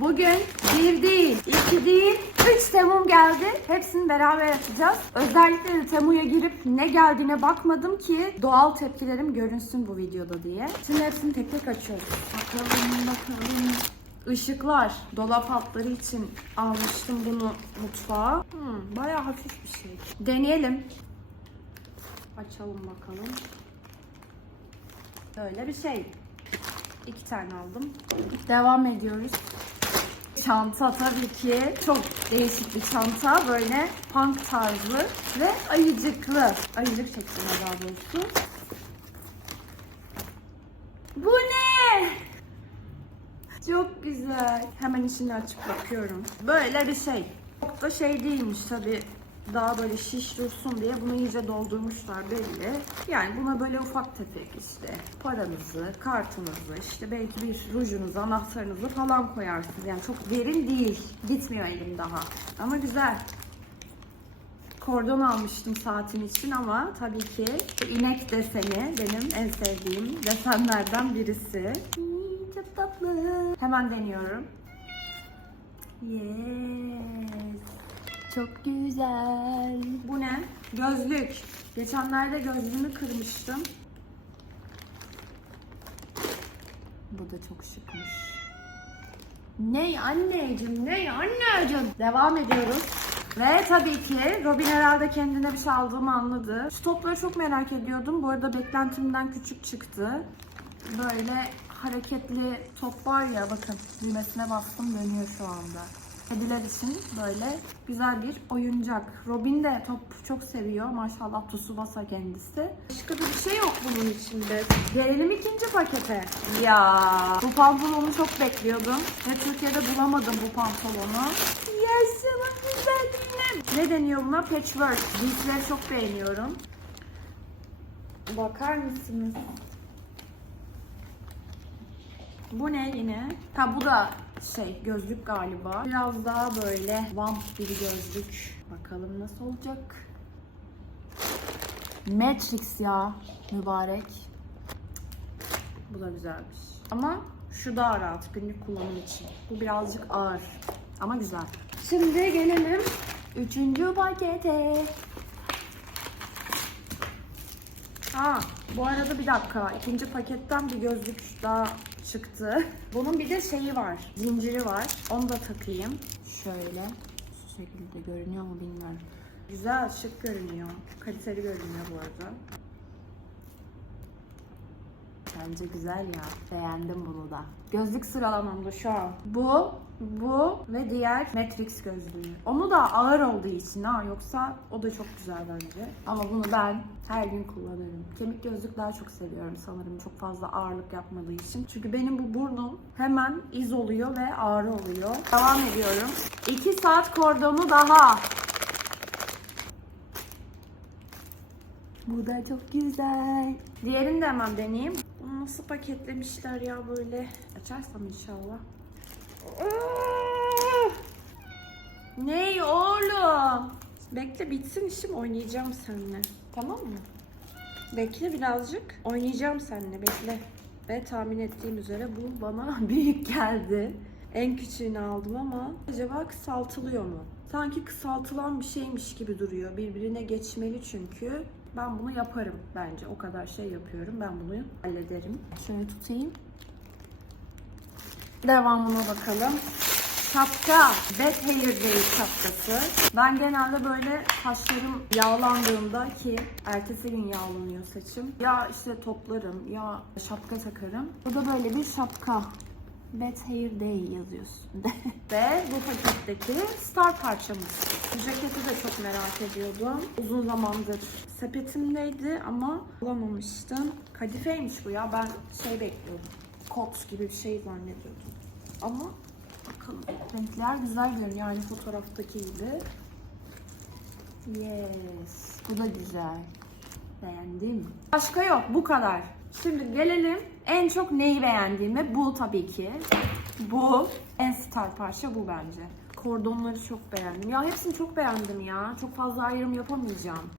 Bugün bir değil, iki değil, üç Temum geldi. Hepsini beraber yapacağız. Özellikle de Temu'ya girip ne geldiğine bakmadım ki doğal tepkilerim görünsün bu videoda diye. Şimdi hepsini tek tek açıyoruz. Bakalım bakalım. Işıklar, dolap altları için almıştım bunu mutfağa. Hmm, bayağı hafif bir şey. Deneyelim. Açalım bakalım. Böyle bir şey. İki tane aldım. Devam ediyoruz. Çanta tabii ki çok değişik bir çanta. Böyle punk tarzı ve ayıcıklı. Ayıcık şeklinde daha doğrusu. Bu ne? Çok güzel. Hemen içini açıp bakıyorum. Böyle bir şey. Çok da şey değilmiş tabii. Daha böyle şiş dursun diye bunu iyice doldurmuşlar belli. Yani buna böyle ufak tefek işte paranızı, kartınızı, işte belki bir rujunuzu, anahtarınızı falan koyarsınız. Yani çok derin değil. Gitmiyor elim daha. Ama güzel. Kordon almıştım saatim için ama tabii ki inek deseni benim en sevdiğim desenlerden birisi. İyi, Çok tatlı. Hemen deniyorum. Yes. Çok güzel. Bu ne? Gözlük. Geçenlerde gözlüğümü kırmıştım. Bu da çok şıkmış. Ney anneciğim, ney anneciğim? Devam ediyoruz. Ve tabii ki Robin herhalde kendine bir şey aldığımı anladı. Şu topları çok merak ediyordum. Bu arada beklentimden küçük çıktı. Böyle hareketli top var ya bakın düğmesine bastım dönüyor şu anda. Kediler için böyle güzel bir oyuncak. Robin de top çok seviyor. Maşallah Tsubasa kendisi. Başka da bir şey yok bunun içinde. Gelelim ikinci pakete. Ya bu pantolonu çok bekliyordum. Ve Türkiye'de bulamadım bu pantolonu. Yaşasın güzelliğine. Ne deniyor buna? Patchwork. Giysileri çok beğeniyorum. Bakar mısınız? Bu ne yine? Ha bu da şey gözlük galiba. Biraz daha böyle vamp bir gözlük. Bakalım nasıl olacak. Matrix ya mübarek. Bu da güzelmiş. Ama şu daha rahat günlük kullanım için. Bu birazcık ağır ama güzel. Şimdi gelelim üçüncü pakete. Ha, bu arada bir dakika. ikinci paketten bir gözlük daha çıktı. Bunun bir de şeyi var. Zinciri var. Onu da takayım. Şöyle. Şu şekilde görünüyor mu bilmiyorum. Güzel, şık görünüyor. Kaliteli görünüyor bu arada. Bence güzel ya. Beğendim bunu da. Gözlük sıralamamda şu an. Bu, bu ve diğer Matrix gözlüğü. Onu da ağır olduğu için ha. Yoksa o da çok güzel bence. Ama bunu ben her gün kullanırım. Kemik gözlük daha çok seviyorum sanırım. Çok fazla ağırlık yapmadığı için. Çünkü benim bu burnum hemen iz oluyor ve ağrı oluyor. Devam ediyorum. 2 saat kordonu daha. Bu da çok güzel. Diğerini de hemen deneyeyim. Nasıl paketlemişler ya böyle. Açarsam inşallah. Ah! Ney oğlum? Bekle bitsin işim oynayacağım seninle. Tamam mı? Bekle birazcık. Oynayacağım seninle bekle. Ve tahmin ettiğim üzere bu bana büyük geldi. En küçüğünü aldım ama acaba kısaltılıyor mu? Sanki kısaltılan bir şeymiş gibi duruyor. Birbirine geçmeli çünkü. Ben bunu yaparım bence. O kadar şey yapıyorum. Ben bunu hallederim. Şöyle tutayım. Devamına bakalım. Şapka. Bad Hair Day şapkası. Ben genelde böyle saçlarım yağlandığında ki ertesi gün yağlanıyor saçım. Ya işte toplarım ya şapka takarım. Bu da böyle bir şapka. Bad Hair Day yazıyor üstünde. Ve bu paketteki star parçamız. Bu ceketi de çok merak ediyordum. Uzun zamandır sepetimdeydi ama bulamamıştım. Kadifeymiş bu ya. Ben şey bekliyordum. Kot gibi bir şey zannediyordum. Ama bakalım. Renkler güzel görünüyor. Yani fotoğraftaki gibi. Yes. Bu da güzel. Beğendim. Başka yok. Bu kadar. Şimdi gelelim en çok neyi beğendiğime. Bu tabii ki. Bu. En star parça bu bence. Kordonları çok beğendim. Ya hepsini çok beğendim ya. Çok fazla ayrım yapamayacağım.